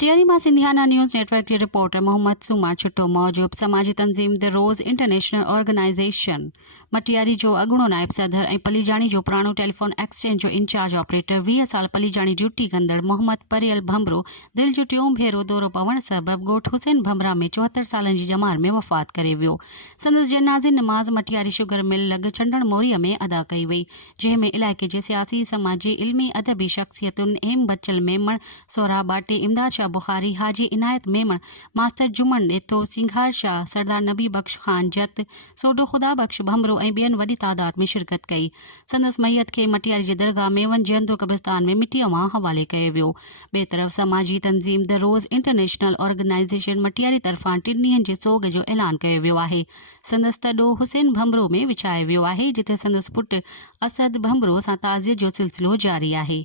मटियारी मां Sindhiyana news network के reporter Mohammad Suma Chhutto मौजूद समाजी तंज़ीम the rose international organization Matiari जो अॻूणो नायब सदर ऐं पलीजाणी जो पुराणो टेलीफोन एक्सचेंज जो इंचार्ज ऑपरेटर 20 साल पलीजाणी ड्यूटी कंदड़ मोहम्मद परियल भमरो दिल जो टियों भेरो दौरो पवण सबबि ॻोठ हुसैन भमरा में 74 सालनि जी ॼमार में वफ़ात करे वियो। संदसि जनाज़े नमाज़ मटियारी शुगर मिल लॻ छंडण मोरीअ में अदा कई वई, जंहिं में इलाइक़े जे सियासी समाजी इल्मी अदबी शख़्सियतुनि हेम बच्चल मेमण सोहरा बाटे इमदाद शाह बुखारी हाजी इनायत मेमण मास्टर जुमन ॾेथो सिंघार शाह सरदार नबी बख्श खान जत सोडो खुदा बख्श भमरो ऐं ॿियनि वॾी तादाद में शिरकत कई। संदसि मैयत खे मटियारी जे दरगाह मेवन जहंदो कब्रिस्तान में मिटीअ मां हवाले कयो वियो। ॿिए तरफ़ समाजी तंज़ीम the rose international organization Matiari तरफ़ां 3 ॾींहनि जे सोग जो ऐलान कयो वियो आहे। संदसि तॾो हुसैन भमरो में विछायो वियो आहे, जिथे संदसि पुटु असद भमरो सां ताज़ियत जो सिलसिलो जारी आहे।